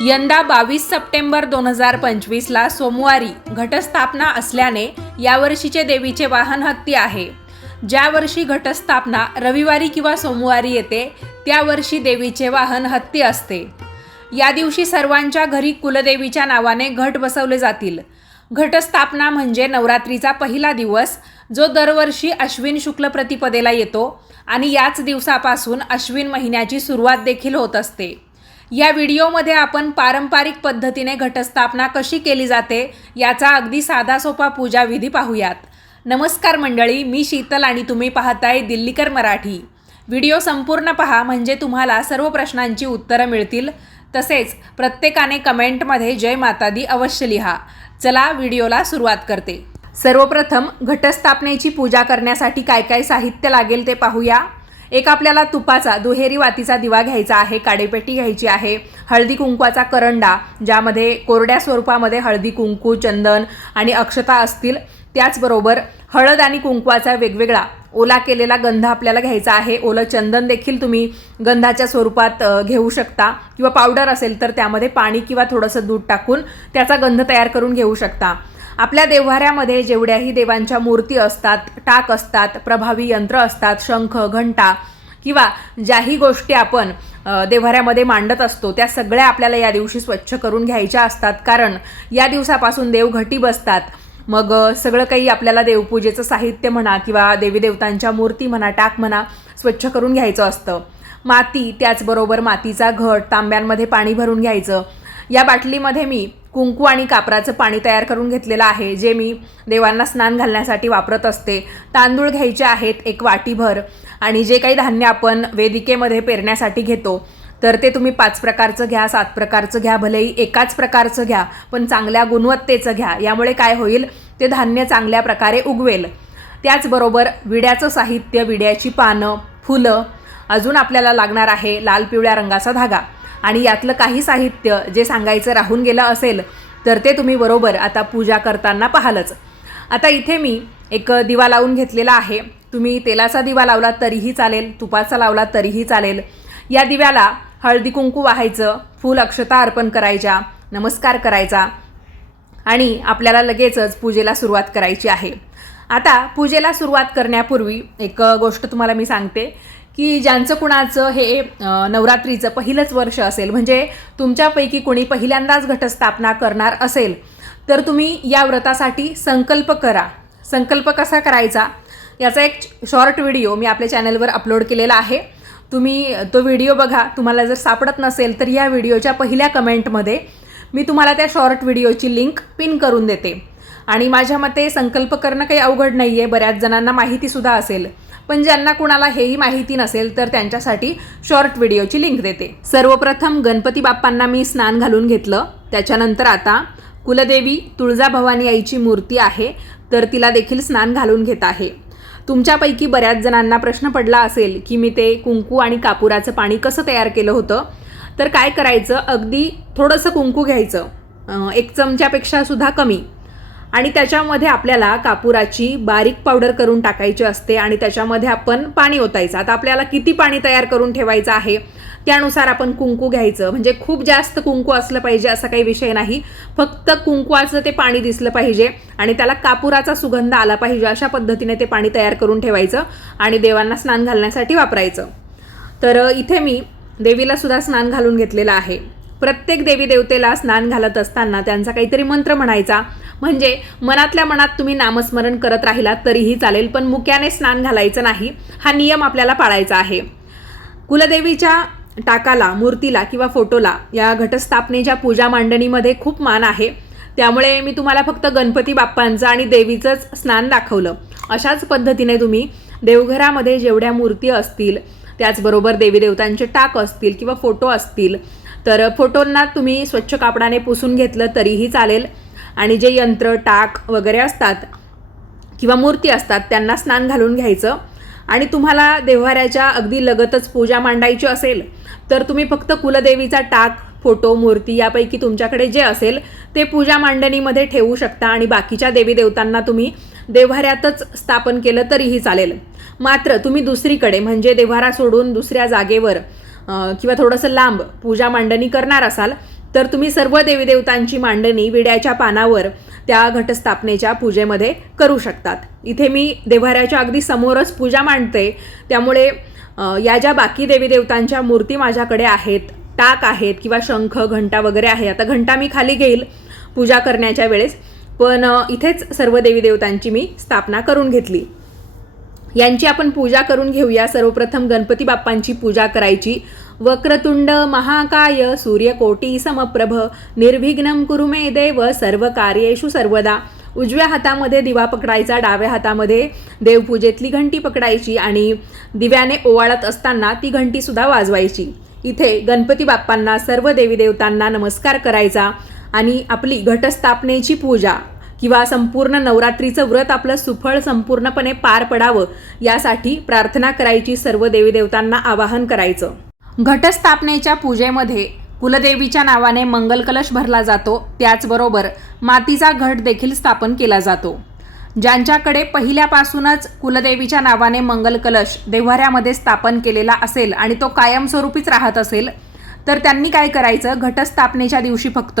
यंदा बावीस सप्टेंबर दोन हजार पंचवीसला सोमवारी घटस्थापना असल्याने यावर्षीचे देवीचे वाहन हत्ती आहे. ज्या वर्षी घटस्थापना रविवारी किंवा सोमवारी येते त्या वर्षी देवीचे वाहन हत्ती असते. या दिवशी सर्वांच्या घरी कुलदेवीच्या नावाने घट बसवले जातील. घटस्थापना म्हणजे नवरात्रीचा पहिला दिवस जो दरवर्षी अश्विन शुक्ल प्रतिपदेला येतो आणि याच दिवसापासून अश्विन महिन्याची सुरुवात देखील होत असते. या व्हिडिओमध्ये आपण पारंपरिक पद्धतीने घटस्थापना कशी केली जाते याचा अगदी साधा सोपा पूजा विधी पाहूयात. नमस्कार मंडळी मी शीतल आणि तुम्ही पाहताय दिल्लीकर मराठी. व्हिडिओ संपूर्ण पहा म्हणजे तुम्हाला सर्व प्रश्नांची उत्तरं मिळतील. तसेच प्रत्येकाने कमेंटमध्ये जय माता दी अवश्य लिहा. चला व्हिडिओला सुरुवात करते. सर्वप्रथम घटस्थापनेची पूजा करण्यासाठी काय काय साहित्य लागेल ते पाहूया. एक आपल्याला तुपाचा दुहेरी वातीचा दिवा घ्यायचा आहे काडेपेटी घ्यायची आहे हळदी कुंकवाचा करंडा ज्यामध्ये कोरड्या स्वरूपामध्ये हळदी कुंकू चंदन आणि अक्षता असतील त्याचबरोबर हळद आणि कुंकवाचा वेगवेगळा ओला केलेला गंध आपल्याला घ्यायचा आहे. ओलं चंदन देखील तुम्ही गंधाच्या स्वरूपात घेऊ शकता. किंवा पावडर असेल तर त्यामध्ये पाणी किंवा थोडंसं दूध टाकून त्याचा गंध तयार करून घेऊ शकता. आपल्या देव्हाऱ्यामध्ये जेवढ्याही देवांच्या मूर्ती असतात टाक असतात प्रभावी यंत्र असतात शंख घंटा किंवा ज्याही गोष्टी आपण देव्हाऱ्यामध्ये मांडत असतो त्या सगळ्या आपल्याला या दिवशी स्वच्छ करून घ्यायच्या असतात. कारण या दिवसापासून देव घटी बसतात. मग सगळं काही आपल्याला देवपूजेचं साहित्य म्हणा किंवा देवी देवतांच्या मूर्ती म्हणा टाक म्हणा स्वच्छ करून घ्यायचं असतं. माती त्याचबरोबर मातीचा घट तांब्यांमध्ये पाणी भरून घ्यायचं. या बाटलीमध्ये मी कुंकू आणि कापराचं पाणी तयार करून घेतलेलं आहे जे मी देवांना स्नान घालण्यासाठी वापरत असते. तांदूळ घ्यायचे आहेत एक वाटीभर आणि जे काही धान्य आपण वेदिकेमध्ये पेरण्यासाठी घेतो तर ते तुम्ही पाच प्रकारचं घ्या सात प्रकारचं घ्या भलेही एकाच प्रकारचं घ्या पण चांगल्या गुणवत्तेचं घ्या. यामुळे काय होईल? ते धान्य चांगल्या प्रकारे उगवेल. त्याचबरोबर विड्याचं साहित्य विड्याची पानं फुलं अजून आपल्याला लागणार आहे लाल पिवळ्या रंगाचा धागा. आणि यातलं काही साहित्य जे सांगायचं राहून गेलं असेल तर ते तुम्ही बरोबर आता पूजा करताना पाहालच. आता इथे मी एक दिवा लावून घेतलेला आहे. तुम्ही तेलाचा दिवा लावला तरीही चालेल तुपाचा लावला तरीही चालेल. या दिव्याला हळदी कुंकू वाहायचं फूल अक्षता अर्पण करायच्या नमस्कार करायचा आणि आपल्याला लगेचच पूजेला सुरुवात करायची आहे. आता पूजेला सुरुवात करण्यापूर्वी एक गोष्ट तुम्हाला मी सांगते की ज्यांचं कुणाचं हे नवरात्रीचं पहिलंच वर्ष असेल म्हणजे तुमच्यापैकी कोणी पहिल्यांदाच घटस्थापना करणार असेल तर तुम्ही या व्रतासाठी संकल्प करा. संकल्प कसा करायचा? याचा एक शॉर्ट व्हिडिओ मी आपल्या चॅनलवर अपलोड केलेला आहे. तुम्ही तो व्हिडिओ बघा. तुम्हाला जर सापडत नसेल तर या व्हिडिओच्या पहिल्या कमेंटमध्ये मी तुम्हाला त्या शॉर्ट व्हिडिओची लिंक पिन करून देते. आणि माझ्या मते संकल्प करणं काही अवघड नाही आहे बऱ्याच जणांना माहितीसुद्धा असेल. पण ज्यांना कुणाला हेही माहिती नसेल तर त्यांच्यासाठी शॉर्ट व्हिडिओची लिंक देते. सर्वप्रथम गणपती बाप्पांना मी स्नान घालून घेतलं. त्याच्यानंतर आता कुलदेवी तुळजाभवानी आईची मूर्ती आहे तर तिला देखील स्नान घालून घेत आहे. तुमच्यापैकी बऱ्याच जणांना प्रश्न पडला असेल की मी ते कुंकू आणि कापुराचं पाणी कसं तयार केलं होतं? तर काय करायचं? अगदी थोडंसं कुंकू घ्यायचं. एक चमच्यापेक्षा सुद्धा कमी. आणि त्याच्यामध्ये आपल्याला कापुराची बारीक पावडर करून टाकायची असते आणि त्याच्यामध्ये आपण पाणी ओतायचं. आता आपल्याला किती पाणी तयार करून ठेवायचं आहे? त्यानुसार आपण कुंकू घ्यायचं. म्हणजे खूप जास्त कुंकू असलं पाहिजे असा काही विषय नाही. फक्त कुंकवाचं ते पाणी दिसलं पाहिजे आणि त्याला कापुराचा सुगंध आला पाहिजे अशा पद्धतीने ते पाणी तयार करून ठेवायचं आणि देवांना स्नान घालण्यासाठी वापरायचं. तर इथे मी देवीला सुद्धा स्नान घालून घेतलेलं आहे. प्रत्येक देवी देवतेला स्नान घालत असताना त्यांचा काहीतरी मंत्र म्हणायचा. म्हणजे मनातल्या मनात तुम्ही नामस्मरण करत राहिलात तरीही चालेल पण मुक्याने स्नान घालायचं नाही हा नियम आपल्याला पाळायचा आहे. कुलदेवीच्या टाकाला मूर्तीला किंवा फोटोला या घटस्थापनेच्या पूजा मांडणीमध्ये खूप मान आहे. त्यामुळे मी तुम्हाला फक्त गणपती बाप्पांचं आणि देवीचंच स्नान दाखवलं. अशाच पद्धतीने तुम्ही देवघरामध्ये जेवढ्या मूर्ती असतील त्याचबरोबर देवी देवतांचे टाक असतील किंवा फोटो असतील तर फोटोंना तुम्ही स्वच्छ कापडाने पुसून घेतलं तरीही चालेल. आणि जे यंत्र टाक वगैरे असतात किंवा मूर्ती असतात त्यांना स्नान घालून घ्यायचं. आणि तुम्हाला देव्हाऱ्याच्या अगदी लगतच पूजा मांडायची असेल तर तुम्ही फक्त कुलदेवीचा टाक फोटो मूर्ती यापैकी तुमच्याकडे जे असेल ते पूजा मांडणीमध्ये ठेवू शकता आणि बाकीच्या देवी देवतांना तुम्ही देव्हाऱ्यातच स्थापन केलं तरीही चालेल. मात्र तुम्ही दुसरीकडे म्हणजे देव्हारा सोडून दुसऱ्या जागेवर किंवा थोडंसं लांब पूजा मांडणी करणार असाल तर तुम्ही सर्व देवीदेवतांची मांडणी विड्याच्या पानावर त्या घटस्थापनेच्या पूजेमध्ये करू शकतात. इथे मी देव्हाऱ्याच्या अगदी समोरच पूजा मांडते. त्यामुळे या ज्या बाकी देवीदेवतांच्या मूर्ती माझ्याकडे आहेत टाक आहेत किंवा शंख घंटा वगैरे आहे आता घंटा मी खाली घेईल पूजा करण्याच्या वेळेस पण इथेच सर्व देवीदेवतांची मी स्थापना करून घेतली. यांची आपण पूजा करून घेऊया. सर्वप्रथम गणपती बाप्पांची पूजा करायची. वक्रतुंड महाकाय सूर्यकोटी समप्रभ. निर्विघ्नम कुरु मे देव सर्व कार्येषु सर्वदा. उजव्या हातामध्ये दिवा पकडायचा डाव्या हातामध्ये देवपूजेतली घंटी पकडायची आणि दिव्याने ओवाळत असताना ती घंटीसुद्धा वाजवायची. इथे गणपती बाप्पांना सर्व देवीदेवतांना नमस्कार करायचा आणि आपली घटस्थापनेची पूजा. किंवा संपूर्ण नवरात्रीचं व्रत आपलं सुफळ संपूर्णपणे पार पडावं यासाठी प्रार्थना करायची सर्व देवीदेवतांना आवाहन करायचं. घटस्थापनेच्या पूजेमध्ये कुलदेवीच्या नावाने मंगलकलश भरला जातो त्याचबरोबर मातीचा घट देखील स्थापन केला जातो. ज्यांच्याकडे पहिल्यापासूनच कुलदेवीच्या नावाने मंगलकलश देव्हाऱ्यामध्ये स्थापन केलेला असेल आणि तो कायमस्वरूपीच राहत असेल तर त्यांनी काय करायचं? घटस्थापनेच्या दिवशी फक्त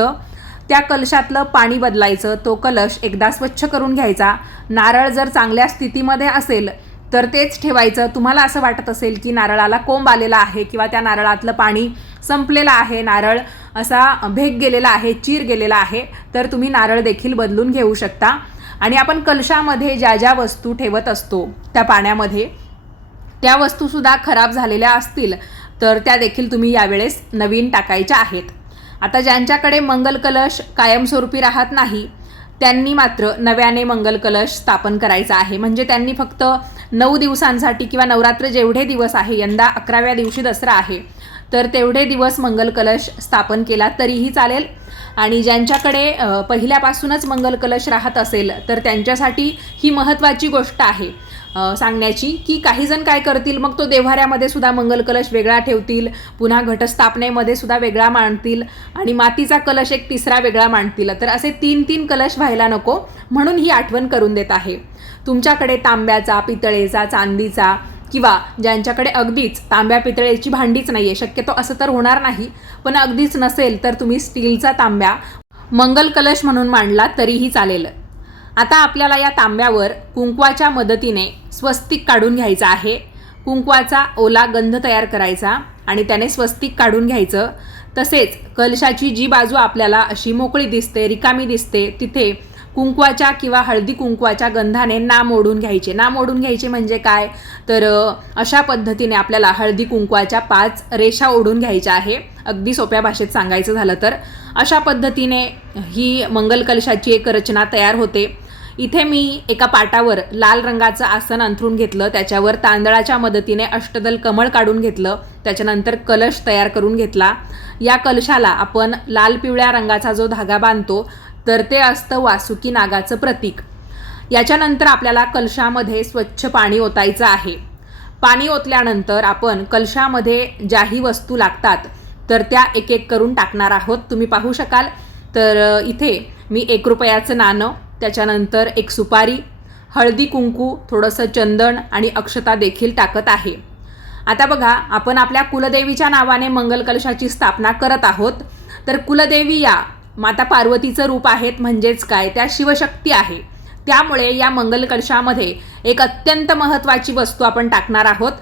त्या कलशातलं पाणी बदलायचं तो कलश एकदा स्वच्छ करून घ्यायचा. नारळ जर चांगल्या स्थितीमध्ये असेल तर तेच ठेवायचं. तुम्हाला असं वाटत असेल की नारळाला कोंब आलेला आहे किंवा त्या नारळातलं पाणी संपलेलं आहे नारळ असा भेग गेलेला आहे चीर गेलेला आहे तर तुम्ही नारळ देखील बदलून घेऊ शकता. आणि आपण कलशामध्ये ज्या ज्या वस्तू ठेवत असतो त्या पाण्यामध्ये त्या वस्तूसुद्धा खराब झालेल्या असतील तर त्या देखील तुम्ही यावेळेस नवीन टाकायच्या आहेत. आता ज्यांच्याकडे मंगल कलश कायमस्वरूपी राहत नाही त्यांनी मात्र नव्याने मंगल कलश स्थापन करायचा आहे. म्हणजे त्यांनी फक्त नऊ दिवसांसाठी किंवा नवरात्र जेवढे दिवस आहे यंदा अकराव्या दिवशी दसरा आहे तर तेवढे दिवस मंगल कलश स्थापन केला तरीही चालेल. आणि ज्यांच्याकडे पहिल्यापासूनच मंगल कलश राहत असेल तर त्यांच्यासाठी ही महत्त्वाची गोष्ट आहे. सांगण्याची की काही जण काय करतील मग तो देव्हाऱ्यामध्ये सुद्धा मंगल कलश वेगळा ठेवतील पुन्हा घटस्थापनेमध्ये सुद्धा वेगळा मांडतील आणि मातीचा कलश एक तिसरा वेगळा मांडतील. तर असे तीन तीन कलश व्हायला नको म्हणून ही आठवण करून देत आहे. तुमच्याकडे तांब्याचा पितळेचा चांदीचा किंवा ज्यांच्याकडे अगदीच तांब्या पितळेची भांडीच नाही आहे शक्यतो असं तर होणार नाही पण अगदीच नसेल तर तुम्ही स्टीलचा तांब्या मंगल कलश म्हणून मांडला तरीही चालेल. आता आपल्याला या तांब्यावर कुंकवाच्या मदतीने स्वस्तिक काढून घ्यायचा आहे. कुंकवाचा ओला गंध तयार करायचा आणि त्याने स्वस्तिक काढून घ्यायचं. तसेच कलशाची जी बाजू आपल्याला अशी मोकळी दिसते रिकामी दिसते तिथे कुंकवाच्या किंवा हळदी कुंकवाच्या गंधाने नाम ओढून घ्यायचे. नाम ओढून घ्यायचे म्हणजे काय? तर अशा पद्धतीने आपल्याला हळदी कुंकवाच्या पाच रेषा ओढून घ्यायच्या आहे. अगदी सोप्या भाषेत सांगायचं झालं तर. अशा पद्धतीने ही मंगल कलशाची एक रचना तयार होते. इथे मी एका पाटावर लाल रंगाचं आसन अंथरून घेतलं त्याच्यावर तांदळाच्या मदतीने अष्टदल कमळ काढून घेतलं त्याच्यानंतर कलश तयार करून घेतला. या कलशाला आपण लाल पिवळ्या रंगाचा जो धागा बांधतो तर ते असतं वासुकी नागाचं प्रतीक. याच्यानंतर आपल्याला कलशामध्ये स्वच्छ पाणी ओतायचं आहे. पाणी ओतल्यानंतर आपण कलशामध्ये ज्याही वस्तू लागतात तर त्या एक एक करून टाकणार आहोत. तुम्ही पाहू शकाल. तर इथे मी एक रुपयाचं नाणं त्याच्यानंतर एक सुपारी हळदी कुंकू थोडंसं चंदन आणि अक्षता देखील टाकत आहे. आता बघा आपण आपल्या कुलदेवीच्या नावाने मंगल कलशाची स्थापना करत आहोत. तर कुलदेवी या माता पार्वतीचं रूप आहेत म्हणजेच काय? त्या शिवशक्ती आहे. त्यामुळे या मंगल कलशामध्ये एक अत्यंत महत्त्वाची वस्तू आपण टाकणार आहोत.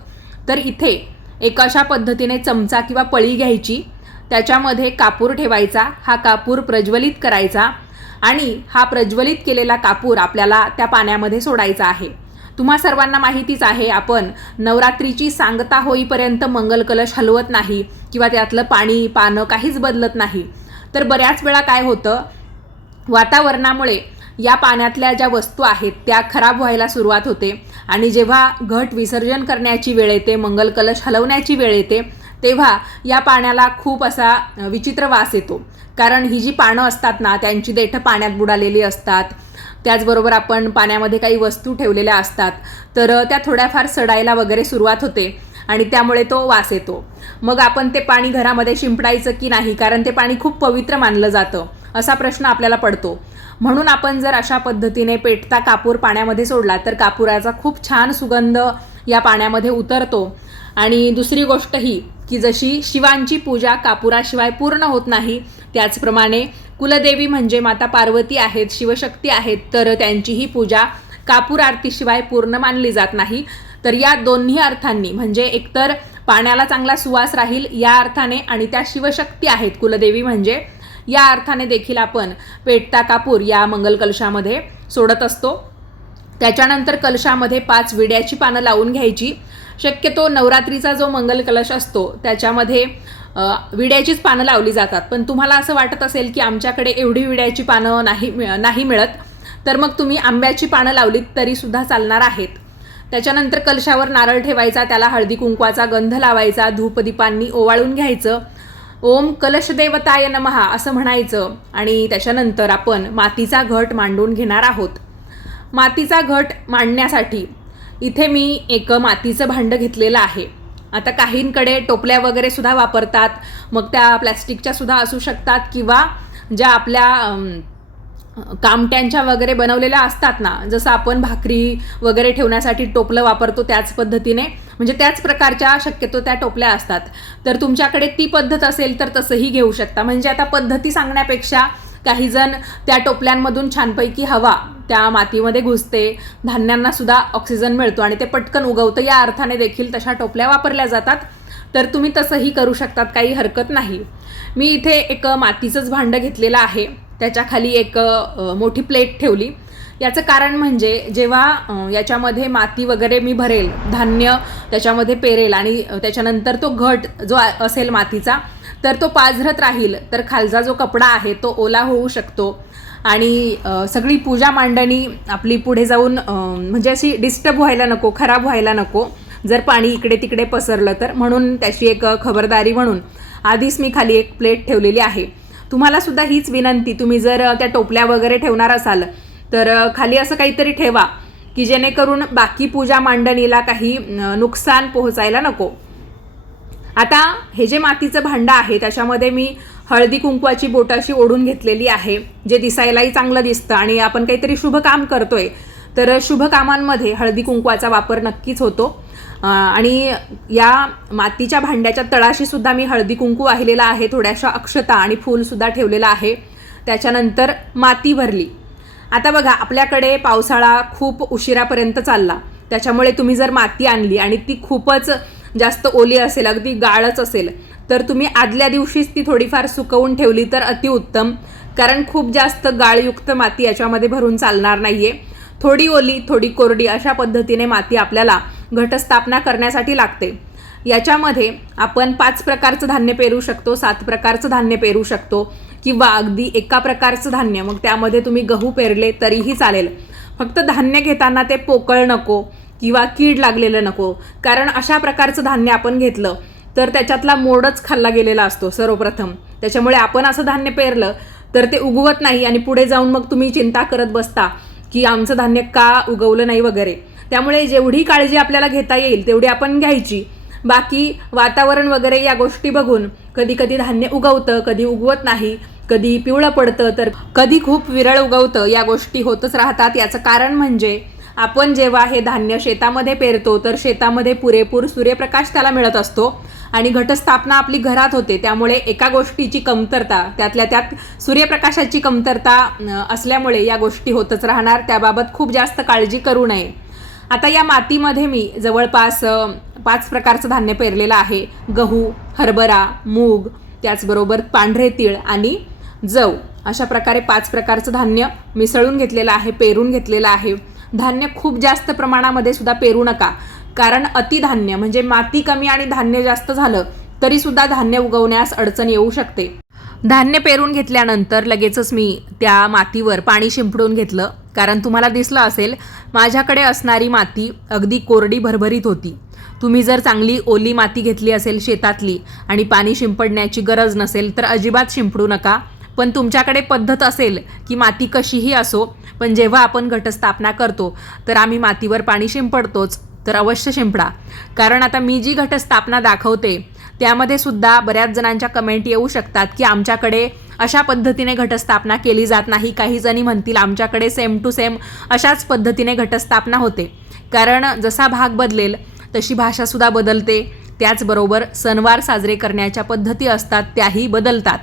तर इथे एक अशा पद्धतीने चमचा किंवा पळी घ्यायची. त्याच्यामध्ये कापूर ठेवायचा. हा कापूर प्रज्वलित करायचा. आणि हा प्रज्वलित केलेला कापूर आपल्याला त्या पाण्यामध्ये सोडायचा आहे. तुम्हा सर्वांना माहितीच आहे आपण नवरात्रीची सांगता होईपर्यंत मंगल कलश हलवत नाही किंवा त्यातलं पाणी पानं काहीच बदलत नाही. तर बऱ्याच वेळा काय होतं वातावरणामुळे या पाण्यातल्या ज्या वस्तू आहेत त्या खराब व्हायला सुरुवात होते. आणि जेव्हा घट विसर्जन करण्याची वेळ येते मंगल कलश हलवण्याची वेळ येते तेव्हा या पाण्याला खूप असा विचित्र वास येतो. कारण ही जी पानं असतात ना त्यांची देठं पाण्यात बुडालेली असतात. त्याचबरोबर आपण पाण्यामध्ये काही वस्तू ठेवलेल्या असतात. तर त्या थोड्याफार सडायला वगैरे सुरुवात होते आणि त्यामुळे तो वास येतो. मग आपण ते पाणी घरामध्ये शिंपडायचं की नाही कारण ते पाणी खूप पवित्र मानलं जातं असा प्रश्न आपल्याला पडतो. म्हणून आपण जर अशा पद्धतीने पेटता कापूर पाण्यामध्ये सोडला तर कापुराचा खूप छान सुगंध या पाण्यामध्ये उतरतो. आणि दुसरी गोष्ट ही की जशी शिवांची पूजा कापुराशिवाय पूर्ण होत नाही त्याचप्रमाणे कुलदेवी म्हणजे माता पार्वती आहेत शिवशक्ती आहेत तर त्यांचीही पूजा कापूर आरतीशिवाय पूर्ण मानली जात नाही. तर या दोन्ही अर्थांनी म्हणजे एकतर पाण्याला चांगला सुवास राहील या अर्थाने आणि त्या शिवशक्ती आहेत कुलदेवी म्हणजे या अर्थाने देखील आपण पेटता कापूर या मंगल कलशामध्ये सोडत असतो. त्याच्यानंतर कलशामध्ये पाच विड्याची पानं लावून घ्यायची. शक्यतो नवरात्रीचा जो मंगल कलश असतो त्याच्यामध्ये विड्याचीच पानं लावली जातात. पण तुम्हाला असं वाटत असेल की आमच्याकडे एवढी विड्याची पानं नाही नाही मिळत तर मग तुम्ही आंब्याची पानं लावलीत तरीसुद्धा चालणार आहेत. त्याच्यानंतर कलशावर नारळ ठेवायचा त्याला हळदी कुंकवाचा गंध लावायचा धूपदीपांनी ओवाळून घ्यायचं. ओम कलशदेवताय नमहा असं म्हणायचं आणि त्याच्यानंतर आपण मातीचा घट मांडून घेणार आहोत. मातीचा घट मांडण्यासाठी इथे मी एक मातीचं भांडं घेतलेलं आहे. आता काहींकडे टोपल्या वगैरे सुद्धा वापरतात मग त्या प्लॅस्टिकच्या सुद्धा असू शकतात किंवा ज्या आपल्या कामट्यांच्या वगैरे बनवलेल्या असतात ना जसं आपण भाकरी वगैरे ठेवण्यासाठी टोपलं वापरतो त्याच पद्धतीने म्हणजे त्याच प्रकारच्या शक्यतो त्या टोपल्या असतात. तर तुमच्याकडे ती पद्धत असेल तर तसंही घेऊ शकता. म्हणजे आता पद्धती सांगण्यापेक्षा काही जण त्या टोपल्यांमधून छानपैकी हवा त्या मातीमध्ये घुसते. धान्यांना सुद्धा ऑक्सिजन मिळतो आणि ते पटकन उगवतं. या अर्थाने देखील तशा टोपल्या वापरल्या जातात. तर तुम्ही तसंही करू शकतात. काही हरकत नाही. मी इथे एक मातीचंच भांडं घेतलेलं आहे. त्याच्याखाली एक मोठी प्लेट ठेवली. याचं कारण म्हणजे जेव्हा याच्यामध्ये माती वगैरे मी भरेल धान्य त्याच्यामध्ये पेरेल आणि त्याच्यानंतर तो घट जो असेल मातीचा तर तो पाझरत राहील. तर खालचा जो कपडा आहे तो ओला होऊ शकतो. आणि सगळी पूजा मांडणी आपली पुढे जाऊन म्हणजे अशी डिस्टर्ब व्हायला नको खराब व्हायला नको. जर पाणी इकडे तिकडे पसरलं तर म्हणून त्याची एक खबरदारी म्हणून आधीच मी खाली एक प्लेट ठेवलेली आहे. तुम्हाला सुद्धा हीच विनंती तुम्ही जर त्या टोपल्या वगैरे ठेवणार असाल तर खाली असं काहीतरी ठेवा की जेणेकरून बाकी पूजा मांडणीला काही नुकसान पोहोचायला नको. आता हे जे मातीचं भांडं आहे त्याच्यामध्ये मी हळदी कुंकवाची बोटाशी ओढून घेतलेली आहे जे दिसायलाही चांगलं दिसतं आणि आपण काहीतरी शुभ काम करतोय तर शुभ कामांमध्ये हळदी कुंकवाचा वापर नक्कीच होतो. आणि या मातीच्या भांड्याच्या तळाशी सुद्धा मी हळदी कुंकू वाहिलेला आहे थोड्याशा अक्षता आणि फूलसुद्धा ठेवलेलं आहे. त्याच्यानंतर माती भरली. आता बघा आपल्याकडे पावसाळा खूप उशिरापर्यंत चालला. त्याच्यामुळे तुम्ही जर माती आणली आणि ती खूपच जास्त ओली असेल अगदी गाळच असेल तर तुम्ही आदल्या दिवशीच ती थोडीफार सुकवून ठेवली तर अतिउत्तम. कारण खूप जास्त गाळयुक्त माती याच्यामध्ये भरून चालणार नाही आहे थोडी ओली थोडी कोरडी अशा पद्धतीने माती आपल्याला घटस्थापना करण्यासाठी लागते. याच्यामध्ये आपण पाच प्रकारचं धान्य पेरू शकतो सात प्रकारचं धान्य पेरू शकतो किंवा अगदी एका प्रकारचं धान्य. मग त्यामध्ये तुम्ही गहू पेरले तरीही चालेल. फक्त धान्य घेताना ते पोकळ नको किंवा कीड लागलेलं नको. कारण अशा प्रकारचं धान्य आपण घेतलं तर त्याच्यातला मोडच खाल्ला गेलेला असतो सर्वप्रथम. त्याच्यामुळे आपण असं धान्य पेरलं तर ते उगवत नाही आणि पुढे जाऊन मग तुम्ही चिंता करत बसता की आमचं धान्य का उगवलं नाही वगैरे. त्यामुळे जेवढी काळजी आपल्याला घेता येईल तेवढी आपण घ्यायची. बाकी वातावरण वगैरे या गोष्टी बघून कधी कधी धान्य उगवतं कधी उगवत नाही कधी पिवळं पडतं तर कधी खूप विरळ उगवतं या गोष्टी होतच राहतात. याचं कारण म्हणजे आपण जेव्हा हे धान्य शेतामध्ये पेरतो तर शेतामध्ये पुरेपूर सूर्यप्रकाश त्याला मिळत असतो. आणि घटस्थापना आपली घरात होते त्यामुळे एका गोष्टीची कमतरता त्यातल्या त्यात सूर्यप्रकाशाची कमतरता असल्यामुळे या गोष्टी होतच राहणार. त्याबाबत खूप जास्त काळजी करू नये. आता या मातीमध्ये मी जवळपास पाच प्रकारचं धान्य पेरलेलं आहे. गहू हरभरा मूग त्याचबरोबर पांढरे तीळ आणि जव. अशा प्रकारे पाच प्रकारचं धान्य मिसळून घेतलेलं आहे पेरून घेतलेलं आहे. धान्य खूप जास्त प्रमाणामध्ये सुद्धा पेरू नका. कारण अतिधान्य म्हणजे माती कमी आणि धान्य जास्त झालं तरी सुद्धा धान्य उगवण्यास अडचण येऊ शकते. धान्य पेरून घेतल्यानंतर लगेचच मी त्या मातीवर पाणी शिंपडून घेतलं. कारण तुम्हाला दिसलं असेल माझ्याकडे असणारी माती अगदी कोरडी भरभरीत होती. तुम्ही जर चांगली ओली माती घेतली असेल शेतातली आणि पाणी शिंपडण्याची गरज नसेल तर अजिबात शिंपडू नका. पण तुमच्याकडे पद्धत असेल की माती कशीही असो पण जेव्हा आपण घटस्थापना करतो तर आम्ही मातीवर पाणी शिंपडतोच तर अवश्य शिंपडा. कारण आता मी जी घटस्थापना दाखवते त्यामध्ये सुद्धा बऱ्याच जणांच्या कमेंट येऊ शकतात की आमच्याकडे अशा पद्धतीने घटस्थापना केली जात नाही. काही जणी म्हणतील आमच्याकडे सेम टू सेम अशाच पद्धतीने घटस्थापना होते. कारण जसा भाग बदलेल तशी भाषासुद्धा बदलते. त्याचबरोबर सणवार साजरे करण्याच्या पद्धती असतात त्याही बदलतात.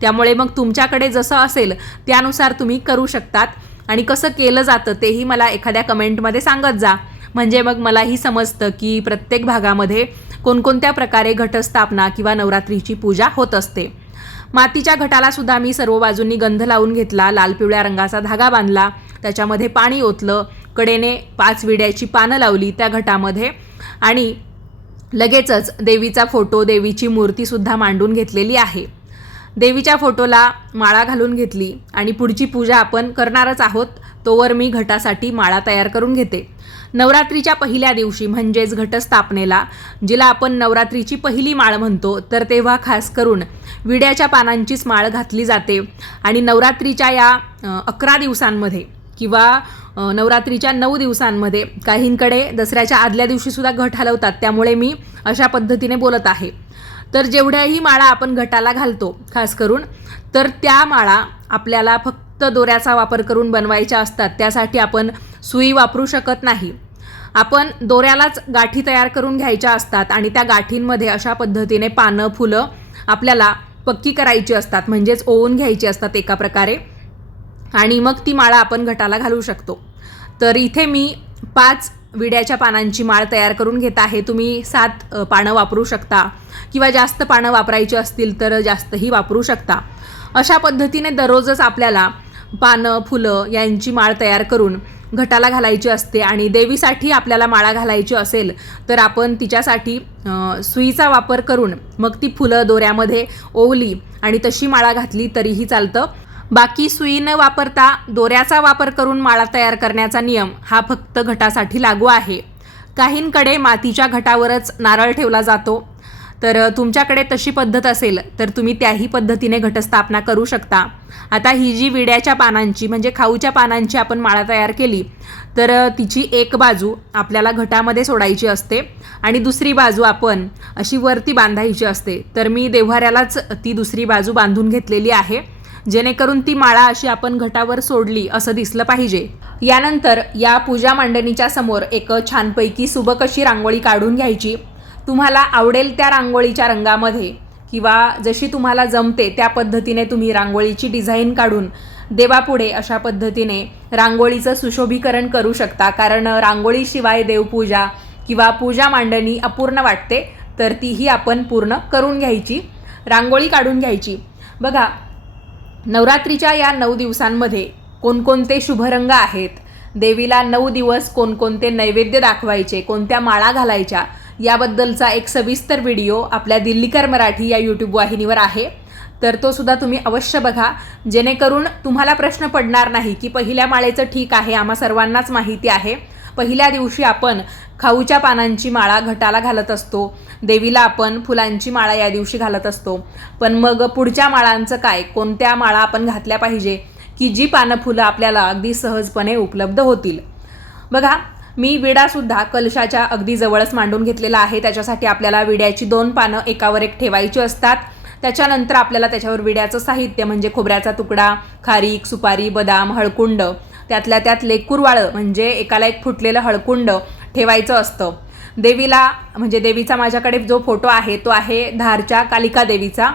त्यामुळे मग तुमच्याकडे जसं असेल त्यानुसार तुम्ही करू शकतात. आणि कसं केलं जातं तेही मला एखाद्या कमेंटमध्ये सांगत जा. म्हणजे मग मलाही समजतं की प्रत्येक भागामध्ये कोणकोणत्या प्रकारे घटस्थापना किंवा नवरात्रीची पूजा होत असते. मातीच्या घटाला सुद्धा मी सर्व बाजूंनी गंध लावून घेतला. लाल पिवळ्या रंगाचा धागा बांधला. त्याच्यामध्ये पाणी ओतलं. कडेने पाच विड्याची पानं लावली त्या घटामध्ये. आणि लगेचच देवीचा फोटो देवीची मूर्तीसुद्धा मांडून घेतलेली आहे. देवीच्या फोटोला माळा घालून घेतली आणि पुढची पूजा आपण करणारच आहोत तोवर मी घटासाठी माळा तयार करून घेते. नवरात्रीच्या पहिल्या दिवशी म्हणजेच घटस्थापनेला जिला आपण नवरात्रीची पहिली माळ म्हणतो तर तेव्हा खास करून विड्याच्या पानांचीच माळ घातली जाते. आणि नवरात्रीच्या या अकरा दिवसांमध्ये किंवा नवरात्रीच्या नऊ दिवसांमध्ये काहींकडे दसऱ्याच्या आदल्या दिवशीसुद्धा घट हलवतात त्यामुळे मी अशा पद्धतीने बोलत आहे. तर जेवढ्याही माळा आपण घटाला घालतो खास करून तर त्या माळा आपल्याला फक्त दोऱ्याचा वापर करून बनवायच्या असतात. त्यासाठी आपण सुई वापरू शकत नाही. आपण दोऱ्यालाच गाठी तयार करून घ्यायच्या असतात आणि त्या गाठींमध्ये अशा पद्धतीने पानं फुलं आपल्याला पक्की करायची असतात. म्हणजेच ओवून घ्यायची असतात एका प्रकारे. आणि मग ती माळा आपण घटाला घालू शकतो. तर इथे मी पाच विड्याच्या पानांची माळ तयार करून घेत आहे तुम्ही सात पानं वापरू शकता. किंवा जास्त पानं वापरायची असतील तर जास्तही वापरू शकता. अशा पद्धतीने दररोजच आपल्याला पानं फुलं यांची माळ तयार करून घटाला घालायची असते आणि देवीसाठी आपल्याला माळा घालायची असेल तर आपण तिच्यासाठी सुईचा वापर करून मग ती फुलं दोऱ्यामध्ये ओवली आणि तशी माळा घातली तरीही चालतं. बाकी सुई न वापरता दोऱ्याचा वापर करून माळा तयार करण्याचा नियम हा फक्त घटासाठी लागू आहे. काहींकडे मातीच्या घटावरच नारळ ठेवला जातो. तर तुमच्याकडे तशी पद्धत असेल तर तुम्ही त्याही पद्धतीने घटस्थापना करू शकता. आता ही जी विड्याच्या पानांची म्हणजे खाऊच्या पानांची आपण माळा तयार केली तर तिची एक बाजू आपल्याला घटामध्ये सोडायची असते आणि दुसरी बाजू आपण अशी वरती बांधायची असते. तर मी देव्हाऱ्यालाच ती दुसरी बाजू बांधून घेतलेली आहे. जेणेकरून ती माळा अशी आपण घटावर सोडली असं दिसलं पाहिजे. यानंतर या पूजा मांडणीच्या समोर एक छानपैकी सुबक अशी रांगोळी काढून घ्यायची. तुम्हाला आवडेल त्या रांगोळीच्या रंगामध्ये किंवा जशी तुम्हाला जमते त्या पद्धतीने तुम्ही रांगोळीची डिझाईन काढून देवापुढे अशा पद्धतीने रांगोळीचं सुशोभीकरण करू शकता. कारण रांगोळीशिवाय देवपूजा किंवा पूजा मांडणी अपूर्ण वाटते तर तीही आपण पूर्ण करून घ्यायची. रांगोळी काढून घ्यायची. बघा नवरात्रीच्या या नऊ दिवसांमध्ये कोणकोणते शुभरंग आहेत? देवीला नऊ दिवस कोणकोणते नैवेद्य दाखवायचे? कोणत्या माळा घालायच्या? याबद्दलचा एक सविस्तर व्हिडिओ आपल्या दिल्लीकर मराठी या यूट्यूब वाहिनीवर आहे. तर तो सुद्धा तुम्ही अवश्य बघा. जेणेकरून तुम्हाला प्रश्न पडणार नाही की पहिल्या माळेचं ठीक आहे आम्हा सर्वांनाच माहिती आहे. पहिल्या दिवशी आपण खाऊच्या पानांची माळा घटाला घालत असतो. देवीला आपण फुलांची माळा या दिवशी घालत असतो. पण मग पुढच्या माळांचं काय? कोणत्या माळा आपण घातल्या पाहिजे? की जी पानं फुलं आपल्याला अगदी सहजपणे उपलब्ध होतील? बघा मी विडासुद्धा कलशाच्या अगदी जवळच मांडून घेतलेला आहे. त्याच्यासाठी आपल्याला विड्याची दोन पानं एकावर एक ठेवायची असतात. त्याच्यानंतर आपल्याला त्याच्यावर विड्याचं साहित्य म्हणजे खोबऱ्याचा तुकडा खारीक सुपारी बदाम हळकुंड त्यातल्या त्यात लेकुरवाळं म्हणजे एकाला एक फुटलेलं हळकुंड ठेवायचं असतं. देवीला म्हणजे देवीचा माझ्याकडे जो फोटो आहे तो आहे धारच्या कालिका देवीचा.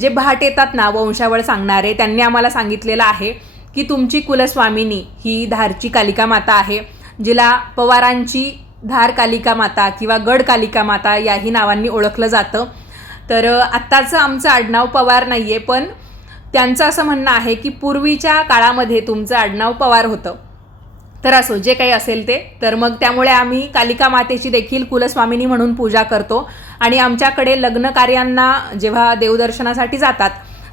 जे भाट येतात ना वंशावळ सांगणारे त्यांनी आम्हाला सांगितलेलं आहे की तुमची कुलस्वामिनी ही धारची कालिका माता आहे जिला पवारांची धार कालिका माता किंवा गड कालिका माता याही नावांनी ओळखलं जातं. तर आत्ताचं आमचं आडनाव पवार नाही आहे पण त्यांचं असं म्हणणं आहे की पूर्वीच्या काळामध्ये तुमचं आडनाव पवार होतं. तर असो जे काही असेल ते. तर मग त्यामुळे आम्ही कालिका मातेची देखील कुलस्वामिनी म्हणून पूजा करतो. आणि आमच्याकडे लग्न कार्यांना जेव्हा देवदर्शनासाठी जातात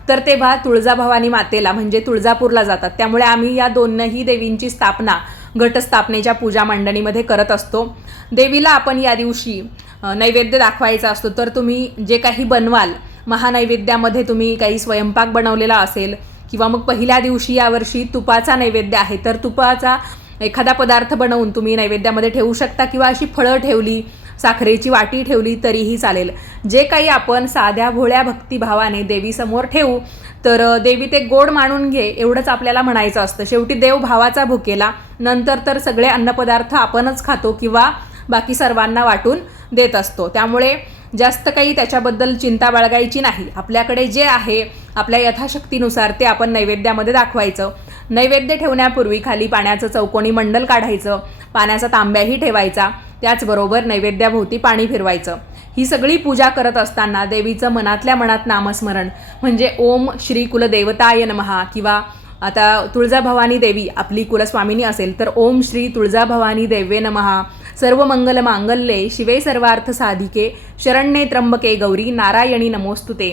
तर तेव्हा तुळजाभवानी मातेला म्हणजे तुळजापूरला जातात. त्यामुळे आम्ही या दोनही देवींची स्थापना घटस्थापनेच्या पूजा मांडणीमध्ये करत असतो. देवीला आपण या दिवशी नैवेद्य दाखवायचा असतो. तर तुम्ही जे काही बनवाल महानैवेद्यामध्ये तुम्ही काही स्वयंपाक बनवलेला असेल किंवा मग पहिल्या दिवशी यावर्षी तुपाचा नैवेद्य आहे तर तुपाचा एखादा पदार्थ बनवून तुम्ही नैवेद्यामध्ये ठेवू शकता किंवा अशी फळं ठेवली साखरेची वाटी ठेवली तरीही चालेल. जे काही आपण साध्या भोळ्या भक्तिभावाने देवीसमोर ठेवू तर देवी ते गोड मानून घे एवढंच आपल्याला म्हणायचं असतं. शेवटी देव भावाचा भुकेला नंतर तर सगळे अन्नपदार्थ आपणच खातो किंवा बाकी सर्वांना वाटून देत असतो. त्यामुळे जास्त काही त्याच्याबद्दल चिंता बाळगायची नाही. आपल्याकडे जे आहे आपल्या यथाशक्तीनुसार ते आपण नैवेद्यामध्ये दाखवायचं. नैवेद्य ठेवण्यापूर्वी खाली पाण्याचं चौकोनी मंडल काढायचं. पाण्याचा तांब्याही ठेवायचा. त्याचबरोबर नैवेद्याभोवती पाणी फिरवायचं. ही सगळी पूजा करत असताना देवीचं मनातल्या मनात नामस्मरण म्हणजे ओम श्री कुलदेवताय नमहा किंवा आता तुळजाभवानी देवी आपली कुलस्वामिनी असेल तर ओम श्री तुळजाभवानी देवे नमहा. सर्व मंगल मांगल्ये शिवे सर्वार्थ साधिके शरण्ये त्र्यंबके गौरी नारायणी नमोस्तुते.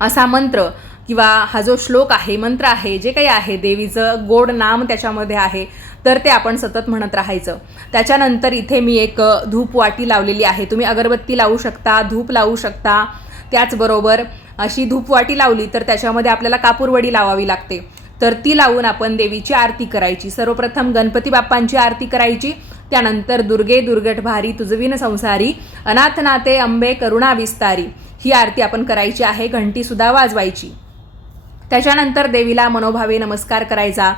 असा मंत्र किंवा हा जो श्लोक आहे मंत्र आहे जे काही आहे देवीचं गोड नाम त्याच्यामध्ये आहे तर ते आपण सतत म्हणत राहायचं. त्याच्यानंतर इथे मी एक धूप वाटी लावलेली आहे. तुम्ही अगरबत्ती लावू शकता धूप लावू शकता. त्याचबरोबर अशी धूपवाटी लावली तर त्याच्यामध्ये आपल्याला कापूरवडी लावावी लागते. तर ती लावून आपण देवीची आरती करायची. सर्वप्रथम गणपती बाप्पांची आरती करायची. त्यानंतर दुर्गे दुर्गट भारी तुझविन संसारी अनाथनाथे अंबे करुणा विस्तारी. ही आरती आपण करायची आहे घंटीसुद्धा वाजवायची. त्याच्यानंतर देवीला मनोभावे नमस्कार करायचा.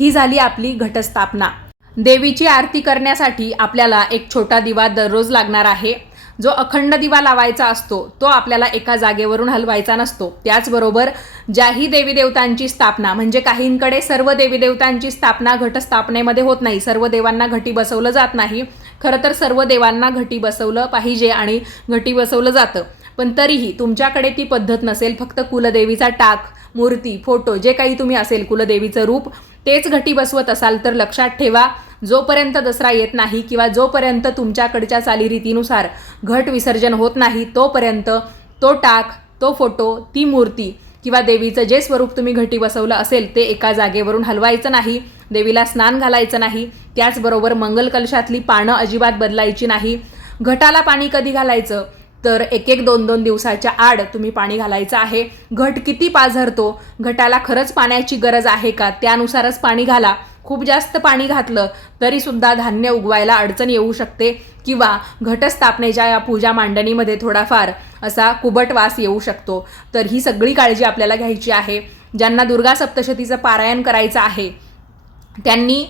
ही झाली आपली घटस्थापना. देवीची आरती करण्यासाठी आपल्याला एक छोटा दिवा दररोज लागणार आहे. जो अखंड दिवा लावायचा असतो तो आपल्याला एका जागेवरून हलवायचा नसतो. त्याचबरोबर ज्याही देवी देवतांची स्थापना म्हणजे काहींकडे सर्व देवी देवतांची स्थापना घटस्थापनेमध्ये होत नाही सर्व देवांना घटी बसवलं जात नाही खरं तर सर्व देवांना घटी बसवलं पाहिजे आणि घटी बसवलं जातं. पण तरीही तुमच्याकडे ती पद्धत नसेल फक्त कुलदेवीचा टाक मूर्ती फोटो जे काही तुम्ही असेल कुलदेवीचं रूप तेच घटी बसवत असाल तर लक्षात ठेवा जोपर्यंत दसरा येत नाही किंवा जोपर्यंत तुमच्याकडच्या चालीरीतीनुसार घट विसर्जन होत नाही तोपर्यंत तो टाक तो फोटो ती मूर्ती किंवा देवीचं जे स्वरूप तुम्ही घटी बसवलं असेल ते एका जागेवरून हलवायचं नाही देवीला स्नान घालायचं नाही त्याचबरोबर मंगल कलशातली पानं अजिबात बदलायची नाही. घटाला पाणी कधी घालायचं? तर एक एक दोन दोन दिवसाच्या आड तुम्ही पाणी घालायचं आहे. घट किती पाझरतो? घटाला खरंच पाण्याची गरज आहे का? त्यानुसारच पाणी घाला. खूप जास्त पाणी घातलं तरीसुद्धा धान्य उगवायला अडचण येऊ शकते किंवा घटस्थापनेच्या या पूजा मांडणीमध्ये थोडाफार असा कुबट वास येऊ शकतो. तर ही सगळी काळजी आपल्याला घ्यायची आहे. ज्यांना दुर्गा सप्तशतीचं पारायण करायचं आहे त्यांनी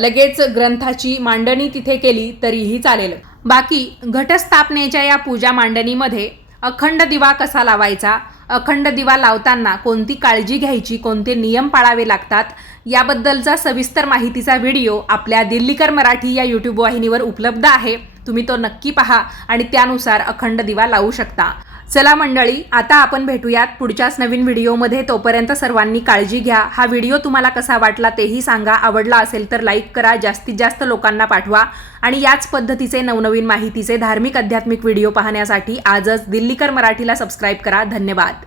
लगेच ग्रंथाची मांडणी तिथे केली तरीही चालेल. बाकी घटस्थापनेच्या या पूजा मांडणीमध्ये अखंड दिवा कसा लावायचा अखंड दिवा लावताना कोणती काळजी घ्यायची कोणते नियम पाळावे लागतात याबद्दलचा सविस्तर माहितीचा व्हिडिओ आपल्या दिल्लीकर मराठी या यूट्यूब वाहिनीवर उपलब्ध आहे. तुम्ही तो नक्की पहा आणि त्यानुसार अखंड दिवा लावू शकता. चला मंडळी आता आपण भेटूयात पुढच्याच नवीन व्हिडिओमध्ये. तोपर्यंत सर्वांनी काळजी घ्या. हा व्हिडिओ तुम्हाला कसा वाटला तेही सांगा. आवडला असेल तर लाईक करा जास्तीत जास्त लोकांना पाठवा आणि याच पद्धतीचे नवनवीन माहितीचे धार्मिक आध्यात्मिक व्हिडिओ पाहण्यासाठी आजच दिल्लीकर मराठीला सबस्क्राईब करा. धन्यवाद.